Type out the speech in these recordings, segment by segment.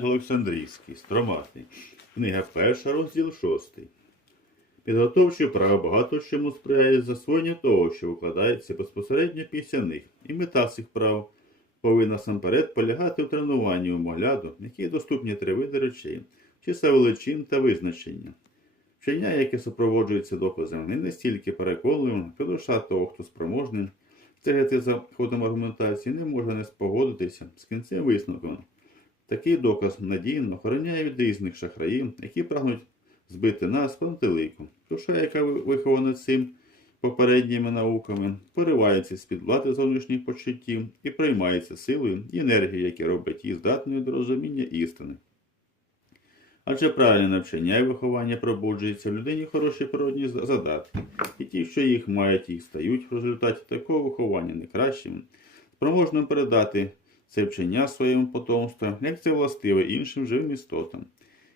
Євангелій Олександрійський, Строматий. Книга перша, розділ шостий. Підготовче право багато чому сприяє засвоєнню того, що викладається безпосередньо після них, і мета цих прав повинна насамперед полягати в тренуванні умогляду, які доступні три види речей, числа величин та визначення. Вчення, яке супроводжується доказами, не настільки переконливим, що душа того, хто спроможний стягати за ходом аргументації, не може не спогодитися з кінцем висновком. Такий доказ надійно охороняє від різних шахраїв, які прагнуть збити нас пантелику. Душа, яка вихована цим попередніми науками, поривається з-під влади зовнішніх почуттів і приймається силою і енергією, які роблять її здатною до розуміння істини. Адже правильне навчання і виховання пробуджується в людині хороші природні задатки, і ті, що їх мають, їх стають в результаті такого виховання не кращими, спроможним передати це вчення своєму потомству, як це властиве іншим живим істотам.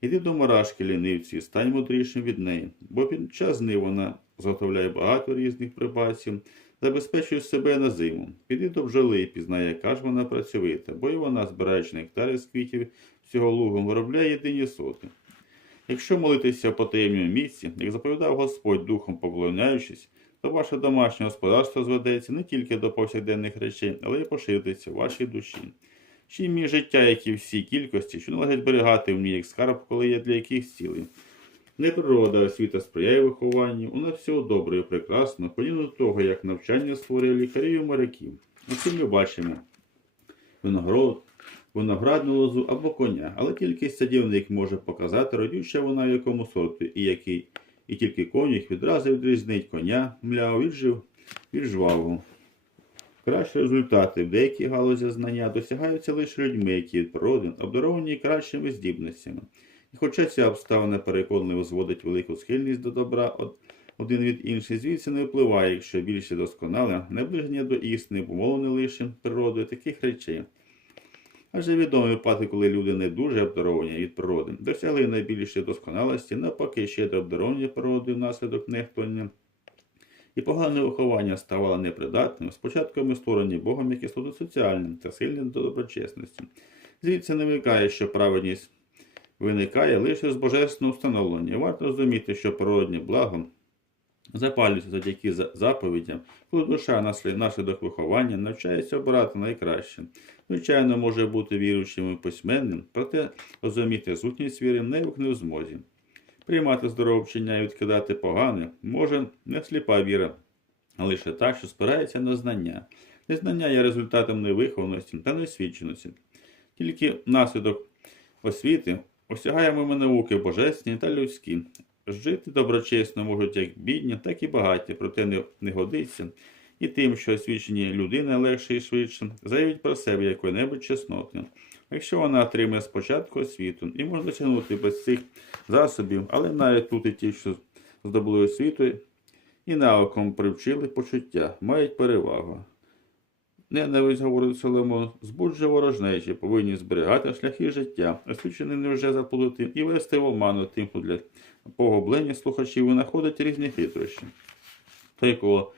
Іди до марашки лінивці стань мудрішим від неї, бо під час дни вона зготовляє багато різних припасів, забезпечує себе на зиму. Піди до бджоли і пізнай, яка ж вона працьовита, бо і вона, збираючи нектари з квітів всього лугом, виробляє єдині соти. Якщо молитися в потаємному місці, як заповідав Господь духом поклоняючись, то ваше домашнє господарство зведеться не тільки до повсякденних речей, але й пошириться в вашій душі. Чим мій життя, як і всі кількості, що належать берегати в мій як скарб, коли є для яких цілей. Не природа, освіта сприяє вихованню, у нас всього добре і прекрасно, подібно до того, як навчання створює лікарів і моряків. Оці ми бачимо виноград, виноградну лозу або коня, але тільки садівник може показати, родюча вона в якому сорті і який, і тільки конюх відразу відрізнить коня, мляв від, жив. Кращі результати в деякій галузі знання досягаються лише людьми, які від природи обдаровані кращими здібностями. І хоча ця обставина переконливо зводить велику схильність до добра один від інших, звідси не впливає, якщо більше досконале, наближення до істини помолене лише природою таких речей. Адже відомі випадки, коли люди не дуже обдаровані від природи, досягли найбільшої досконалості, навпаки, щедро обдаровані природою внаслідок нехтування. І погане виховання ставало непридатним, спочатку ми створені Богом, які служать соціальним та сильним до доброчесності. Звідси не виникає, що праведність виникає лише з божественного встановлення. Варто розуміти, що природне благо запалюється завдяки заповідям, коли душа наслідок виховання навчається обирати найкраще. Звичайно, може бути віруючим і письменним, проте розуміти сутність віри не не в змозі. Приймати здорове вчення і відкидати погане може не сліпа віра, а лише та, що спирається на знання. Незнання є результатом невихованості та неосвіченості. Тільки наслідок освіти осягаємо ми науки божественні та людські. Жити доброчесно можуть як бідні, так і багаті, проте не, не годиться. І тим, що освічені людини легше і швидше, заявить про себе якої-небудь чесноти. Якщо вона отримає спочатку освіту і може досягнути без цих засобів, але навіть тут і ті, що здобули освіту і навиком привчили почуття, мають перевагу. Ненависть, говорить Соломон, збуджує ворожнечі, повинні зберігати шляхи життя, освічені не вже заплутати і вести в оману тим, хто для погублення слухачів винаходить різні хитрощі. Той, кого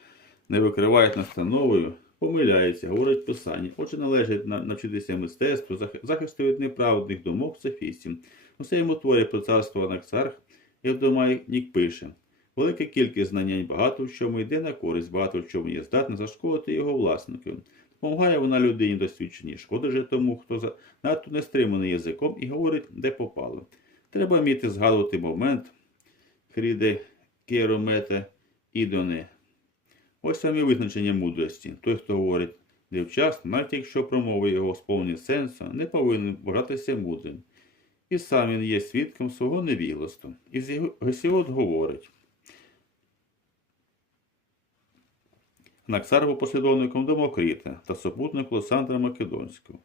не викривають настановою, помиляється, говорить писання. Отже, належить навчитися мистецтву, захисту від неправдних думок софістів. У своєму творі про царство Анаксарх Євдомайнік пише. Велика кількість знань багато в чому йде на користь, багато в чому є здатна зашкодити його власників. Допомагає вона людині досвідченій, шкода же тому, хто надто не стриманий язиком і говорить, де попало. Треба вміти згадувати момент Хріде Керомете Ідоне. Ось самі визначення мудрості. Той, хто говорить невчасно, навіть якщо промови його сповнені сенсу, не повинен вважатися мудрим. І сам він є свідком свого невігластва. І Гесіод говорить. Наксар був послідовником Демокріта та супутник Олександра Македонського.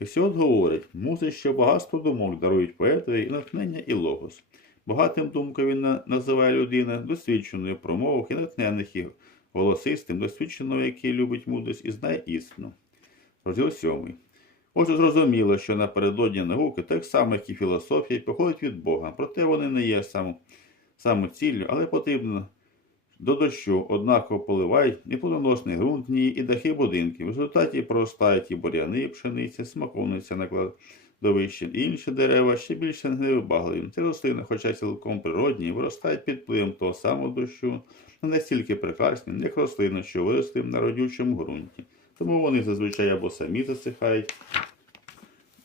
Гесіод говорить, музить, що багатство думок дарують поетові і натхнення і логос. Багатим думкою він називає людина досвідченою промовах і натхнених і голосистим, досвідченою, який любить мудрість і знає істину. Розділ 7. Отже, зрозуміло, що напередодні науки, так само, як і філософія, походять від Бога, проте вони не є сам, самоціллю, але потрібно до дощу однаково поливають і плодоносний ґрунт і дахи будинків. В результаті проростають і буряни, пшениця, смаковниця наклад... довище, і інші дерева ще більше невибагливі. Ці рослини, хоча цілком природні, виростають під впливом того самого дощу, настільки прекрасні, як рослини, що виросли на родючому ґрунті. Тому вони зазвичай або самі засихають,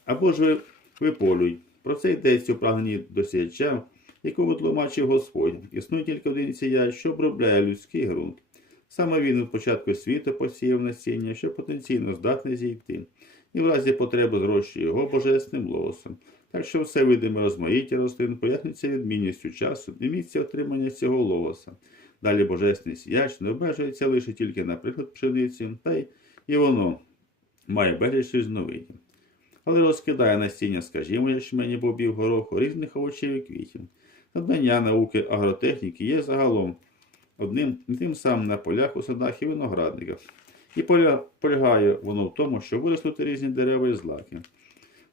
або ж виполюють. Про це йдеться у прагненні досягача, якого тлумачив Господь. Існує тільки один сіяч, що обробляє людський ґрунт. Саме він від початку світу посіяв насіння, що потенційно здатне зійти, і в разі потреби зрощує його божественним лосом. Так що все видиме розмаїття рослин пояснюється відмінністю часу і місця отримання цього лоса. Далі божественний сіяч не обмежується лише тільки, наприклад, пшеницею, та й і воно має безліч різновидів. Але розкидає насіння, скажімо, ячмені бобів гороху, різних овочів і квітів. Надання науки агротехніки є загалом одним тим самим на полях у садах і виноградниках. І полягає воно в тому, що виростути різні дерева і злаки.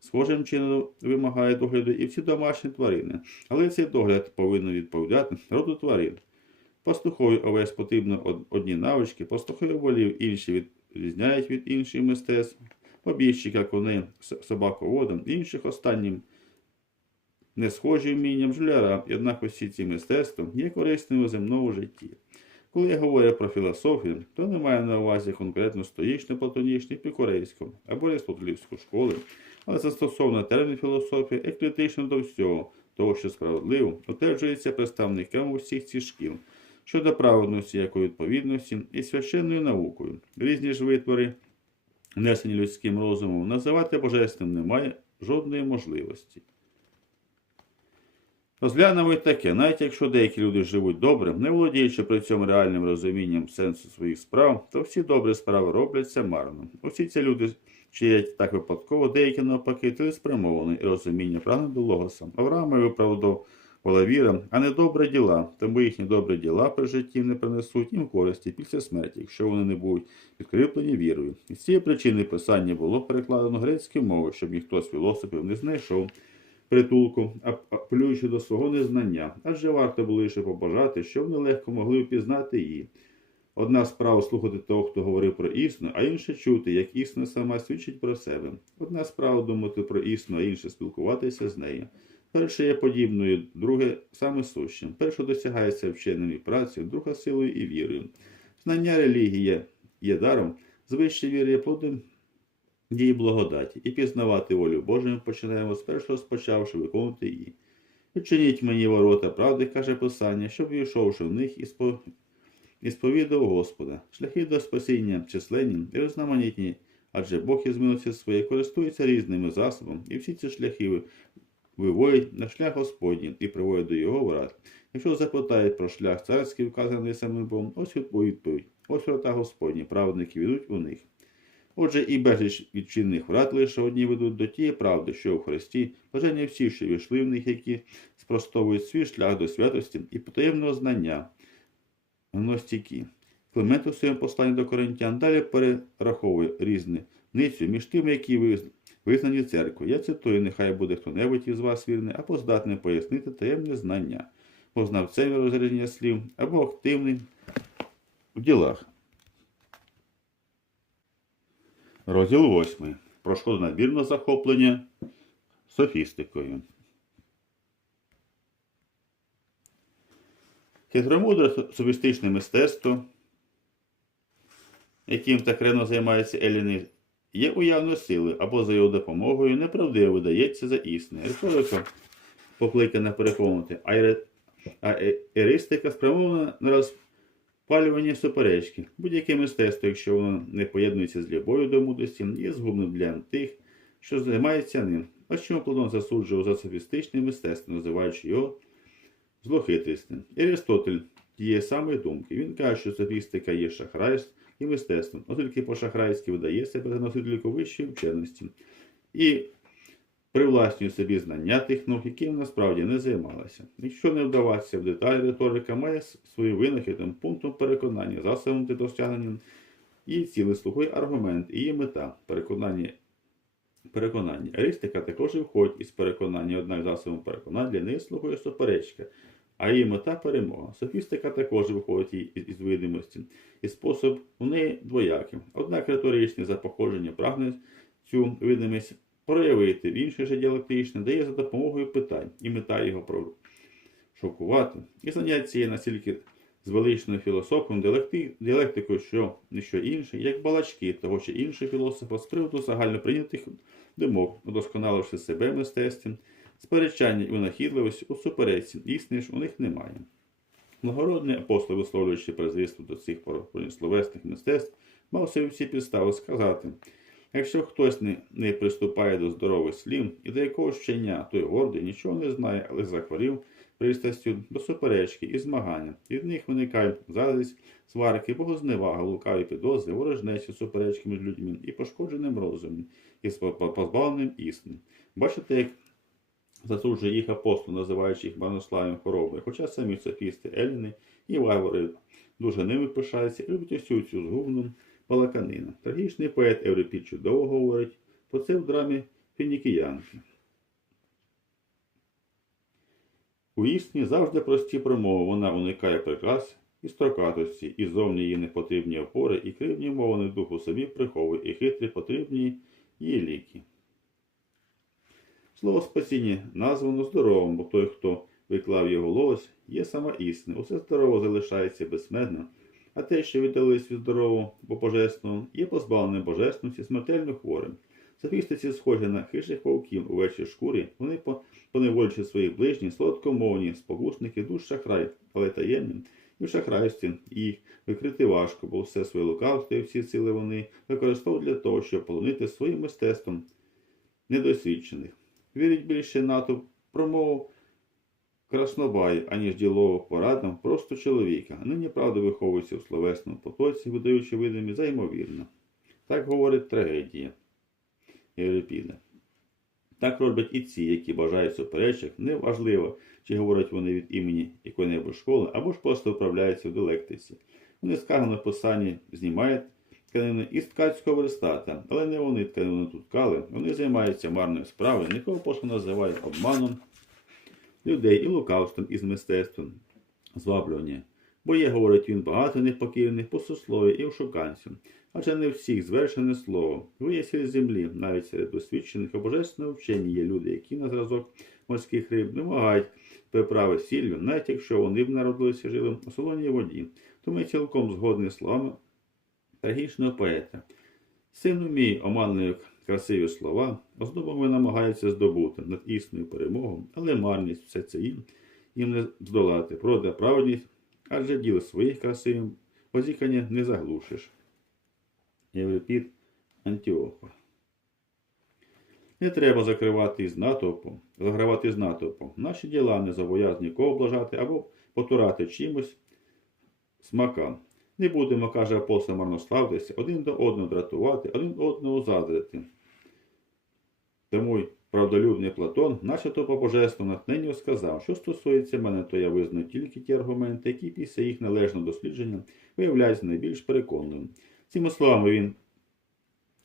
Схожим чином вимагає догляду і всі домашні тварини, але цей догляд повинен відповідати роду тварин. Пастухові овець потрібно одні навички, пастухові волів інші відрізняють від інших мистецтв, побіжчика, коней, собаководам, інших останнім не схожі вмінням жляра, і однак усі ці мистецтва є корисними у земному житті. Коли я говорю про філософію, то не маю на увазі конкретно стоїчну, платонічну, пікурейську або аристотелівську школи, але застосовано термін філософія як критично до всього, того, що справедливо, утверджується представниками усіх цих шкіл, щодо праведності як у відповідності і священною наукою. Різні ж витвори, внесені людським розумом, називати божественним немає жодної можливості. Розглянемо й таке, навіть якщо деякі люди живуть добре, не володіючи при цьому реальним розумінням сенсу своїх справ, то всі добрі справи робляться марно. Усі ці люди чинять так випадково, деякі навпаки, цілеспрямовані і розуміння прагнуть до Логоса. Авраама виправдовувала віра, а не добрі діла, тому їхні добрі діла при житті не принесуть їм користі після смерті, якщо вони не будуть підкріплені вірою. І з цієї причини писання було перекладено грецькою мовою, щоб ніхто з філософів не знайшов притулку, апелюючи до свого незнання, адже варто було лише побажати, що вони легко могли впізнати її. Одна справа слухати того, хто говорив про істину, а інша чути, як істина сама свідчить про себе. Одна справа думати про істину, а інша спілкуватися з нею. Перше є подібною, друге саме сущим. Перше досягається вченим і працею, друга силою і вірою. Знання релігії є даром, звище віри є плодом дії благодаті, і пізнавати волю Божу ми починаємо спершу розпочавши виконувати її. Відчиніть мені ворота правди, каже Писання, щоб війшовши в них і спо... сповідав Господа. Шляхи до спасіння численні і різноманітні, адже Бог із милості своєї користується різними засобами, і всі ці шляхи виводять на шлях Господній і приводять до його врат. Якщо запитають про шлях царський, вказаний самим Богом, ось відповідь. Ось врата Господні, праведники ведуть у них. Отже, і безліч відчинних врат лише одні ведуть до тієї правди, що в Христі блажені всі, що війшли в них, які спростовують свій шлях до святості і потаємного знання. Гностіки. Климент у своєму посланні до коринтян далі перераховує різницю між тими, які визнані церквою. Я цитую, нехай буде хто-небудь із вас вірний, або здатний пояснити таємне знання, бо знавцем розрізнення слів, або активним в ділах. Розділ 8. Про шкоду захоплення софістикою. Хитромудре софістичне мистецтво, яким так рено займається Еліни, є уявною силою або за його допомогою неправдиво видається за істини. Риторика покликана переконати, а еристика спрямована на розпалювання суперечки. Будь-яке мистецтво, якщо воно не поєднується з любов'ю до мудрості, є згубним для тих, що займаються ним. А чому Платон засуджував за софістичне мистецтво, називаючи його злохитрісним. Арістотель тієї самої думки. Він каже, що софістика є шахрайством і мистецтвом, оскільки по-шахрайськи видає себе за носительку вищої вченості і привласнює собі знання тих наук, яким насправді не займалася. Якщо не вдаватися в деталі, риторика має с- своїм винахідним пунктом переконання, засобом для досягнення і цілий слухає аргумент, її мета переконання. Переконання. Аристика також входить із переконання, однак засобом переконання для неї слухає суперечка, а її мета перемога. Софістика також виходить із видимості, і спосіб у неї двоякий. Однак риторичне за походження прагне цю видимість проявити в інше же діалектичне, дає за допомогою питань і мета його прошокувати. І заняття цієї настільки з величним філософом діалектикою, що не що інше, як балачки того чи іншого філософа з приводу загальноприйнятих думок, удосконаливши себе мистецтвом, сперечання і винахідливості у суперечці, істини ж у них немає. Благородний апостол, висловлюючи призвісту до цих словесних мистецтв, мав собі всі підстави сказати, якщо хтось не, не приступає до здорових слів і до якогось вчення, той гордий, нічого не знає, але захворів пристрастю до суперечки і змагання. Від них виникають заздрість, сварки, богозневага, лукаві підозри, ворожнечі, суперечки між людьми і пошкодженим розумом, і позбавленим істини. Бачите, як засуджує їх апостол, називаючи їх марнославним хоробою, хоча самі софісти Еліни і Вавори дуже ними пишаються і люблять усю цю згубну балаканину. Трагічний поет Еврипід чудово говорить про це в драмі Фінікіянки. У істині завжди прості промови, вона уникає прикрас і строкатості, і зовні її непотрібні опори, і кривні мовини духу собі приховує, і хитрі потрібні її ліки. Слово спасіння названо здоровим, бо той, хто виклав його голос, є сама істина. Усе здорово залишається безсмертним, а те, що віддалились від здорового, бо божественного, є позбавленим божественності смертельно хворим. Софістиці схожі на хижих вовків у вечій шкурі, вони по- поневолюючи своїх ближніх, солодкомовні, спокусники, душ шахрай, але таємним, і в шахрайстві їх викрити важко, бо все своє лукавство і всі сили вони використовують для того, щоб полонити своїм мистецтвом недосвідчених. Вірить більше НАТО промову краснобай, аніж ділово порадам просто чоловіка. Нині правда виховується в словесному потоці, видаючи видимі за ймовірно. Так говорить трагедія Єврипіда. Так роблять і ці, які бажають суперечок, неважливо, чи говорять вони від імені якої-небудь школи, або ж просто вправляються в дилектиці. Вони скаргано в писанні знімають тканини із ткацького верстата, але не вони тканину тут ткали, вони займаються марною справою, нікого просто називають обманом людей і лукавством із мистецтвом, зваблювання. Бо є, говорить він, багато непокірних посословів і ошуканців, адже не всіх звершене слово. Ви є сіль землі, навіть серед досвідчених і божественного вчені є люди, які на зразок морських риб вимагають приправи сіллю, навіть якщо вони б народилися жили у солоній воді. Тому я цілком згодний словами трагічного поета. Сину мій, оманливі красиві слова, оздобами намагаються здобути над існою перемогу, але марність все це їм, їм не здолати. Прода праведність, адже діл своїх красивим, позікання не заглушиш. Єврипід Антіохор. Не треба закривати із натовпом, загравати з натовпом. Наші діла не зобов'язані нікого облажати або потурати чимось смакам. Не будемо, каже апостол, марнославитися, один до одного дратувати, один до одного заздрити. Тому й правдолюбний Платон, начебто по божественному натхненню сказав, що стосується мене, то я визнаю тільки ті аргументи, які після їх належного дослідження виявляються найбільш переконливими. Цими словами він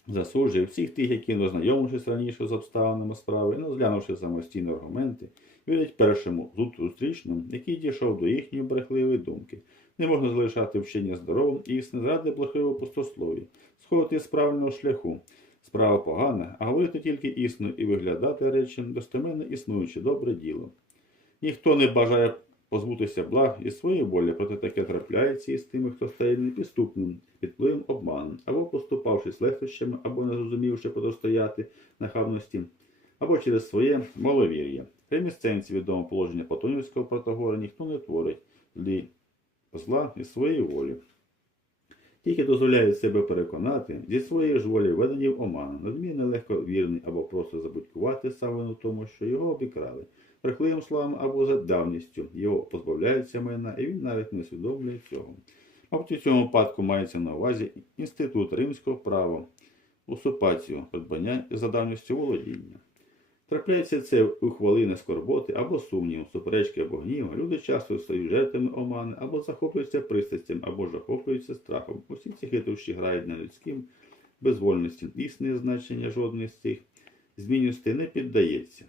засуджує всіх тих, які, не ознайомившись раніше з обставинами справи, не розглянувши самостійно аргументи, вірять першому зустрічному, який дійшов до їхньої брехливої думки. Не можна залишати вчення здоровим і істини заради плохливого пустослові, сходити з правильного шляху. Справа погана, а говорити тільки істину і виглядати речі достеменно існуюче добре діло. Ніхто не бажає позбутися благ і своєї волі, проте таке трапляється із тими, хто стає непідступним, під впливом обманом, або поступавшись легкощами, або не зрозумівши протистояти нахабності, або через своє маловір'я. Ремісценці відомо положення Платонівського протагора ніхто не творить для зла і своєї волі. Тільки дозволяють себе переконати зі своєї ж волі введені в оману, надмірно легко вірний або просто забудькувати саме тому, що його обікрали, брехливим словом або за давністю його позбавляються майна, і він навіть не усвідомлює цього. Мабуть, у цьому випадку мається на увазі інститут римського права, усупацію, придбання за давністю володіння. Трапляється це у хвилини скорботи або сумніву, суперечки або гніву. Люди часто стають жертвами омани, або захоплюються пристрастям, або захоплюються страхом. Усі ці хитрощі грають на людським безвольності. Істинне значення жодної з цих змінностей не піддається.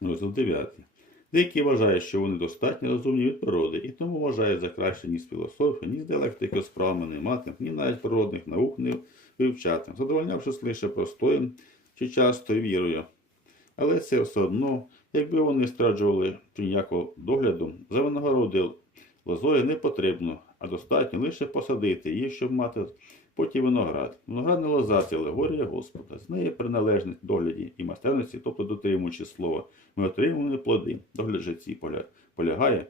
Розділ 9. Деякі вважають, що вони достатньо розумні від природи, і тому вважають за краще ні з філософії, ні з діалектики справами не мати, ні навіть природних наук не вивчати, задовольнявшись лише простоєм чи часто вірою. Але це все одно, якби вони страджували ніякого догляду, за винагороди лозою не потрібно, а достатньо лише посадити її, щоб мати потім виноград. Виноградна лоза це алегорія Господа. З неї приналежність догляді і майстерності, тобто дотримуючи слова, ми отримуємо плоди. Догляд ці полягає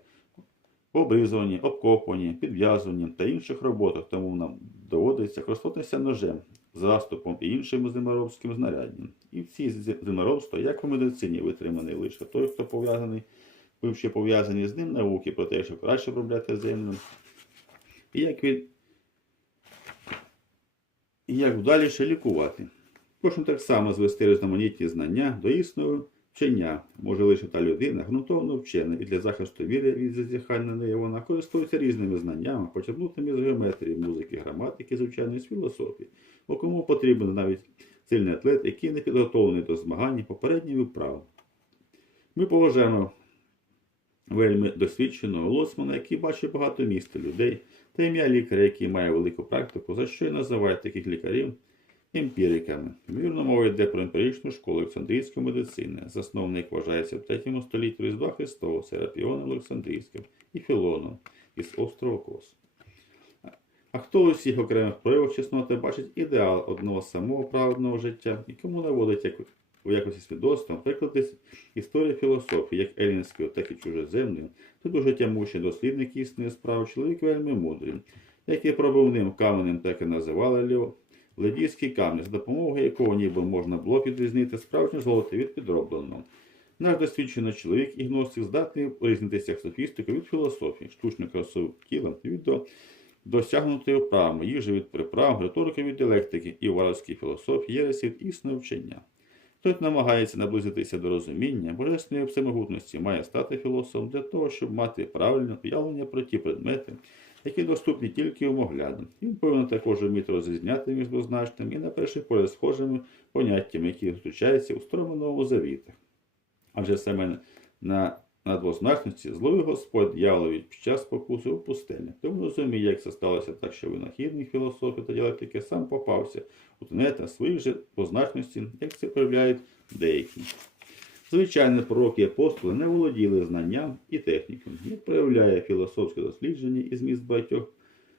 в обрізуванні, обкопуванні, підв'язуванні та інших роботах, тому нам доводиться користуватися ножем, заступом і іншим землеробським знаряддям. І всі зиморобства, як у медицині, витриманий лише той, хто пов'язаний, вивчив пов'язані з ним науки про те, що краще обробляти землю, і як від і як вдаліше лікувати. Можна так само звести різноманітні знання до існого вчення. Може лише та людина грунтовно вчена, і для захисту віри від зазіхань на неї вона користується різними знаннями, почерпнутими з геометрії, музики, граматики, звичайно, з філософії. Бо кому потрібен навіть сильний атлет, який не підготовлений до змагань попередніх вправ. Ми поважаємо вельми досвідченого лоцмана, який бачить багато міста людей, та ім'я лікаря, який має велику практику, за що й називають таких лікарів емпіриками. Вірно мова йде про емпіричну школу Олександрійської медицини. Засновник вважається в 3 столітті Різдва Христова Серапіоном Олександрійським і Філоном із острова Кос. А хто у всіх окремих проявах чесноти бачить ідеал одного самого праведного життя, і кому наводить як у якості свідоцтва, приклади історії філософії, як елінської, так і чужеземної, то дуже тямущий дослідник істинної справи, чоловік вельми мудрий, який пробивним каменем так і називали його ледійський камінь, за допомогою якого ніби можна було відрізнити справжнє золото від підробленого. Наш досвідчений чоловік і гностик здатний урізнитися як софістику від філософії, штучну красу тіла від до досягнутої вправи, їжі від приправ, риторики від діалектики і варварській філософії єресі від існого вчення. Хто намагається наблизитися до розуміння божественної всемогутності, має стати філософом для того, щоб мати правильне уявлення про ті предмети, які доступні тільки умоглядам. Він повинен також вміти розрізняти між двозначними і на перший погляд схожими поняттями, які зустрічаються у старому новому завітах. Адже саме на, на двозначності зловив Господь дьяволові під час спокуси у пустелі. Тому розуміє, як це сталося так, що винахідник філософії та діалектики сам попався у тенета своїх же позначності, як це проявляють деякі. Звичайно, пророки і апостоли не володіли знанням і технікою, як проявляє філософське дослідження і зміст багатьох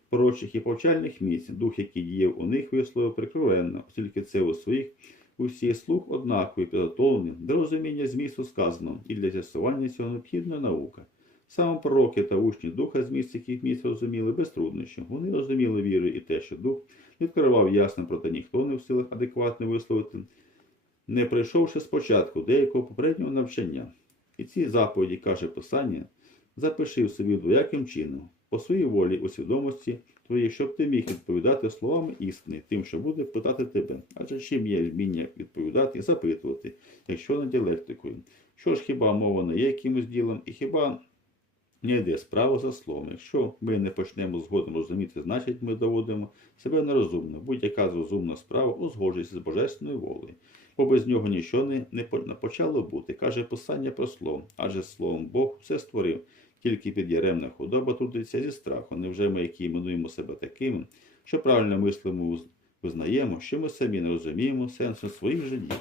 пророчих і повчальних місць, дух, який діяв у них, висловив прикровенно, оскільки це у своїх усі слух однакові підготовлені до розуміння змісту сказаного, і для з'ясування цього необхідна наука. Саме пророки та учні духа зміст, яких місць розуміли без труднощів. Вони розуміли віру і те, що дух відкривав ясно, проте ніхто не в силах адекватно висловити не пройшовши спочатку деякого попереднього навчання. І ці заповіді, каже Писання, запиши в собі двояким чином, по своїй волі у свідомості твоїй, щоб ти міг відповідати словами істини, тим, що буде питати тебе. Адже чим є вміння відповідати і запитувати, якщо не діалектикою? Що ж хіба мова не є якимось ділом, і хіба не йде справа за словом? Якщо ми не почнемо згодом розуміти, значить ми доводимо себе нерозумно. Будь-яка розумна справа узгоджується з божественною волею бо без нього нічого не, не почало бути. Каже писання про слово, адже словом Бог все створив, тільки під'яремна худоба трудиться зі страху. Невже ми, які іменуємо себе такими, що правильно мислимо, визнаємо, що ми самі не розуміємо сенсу своїх дій?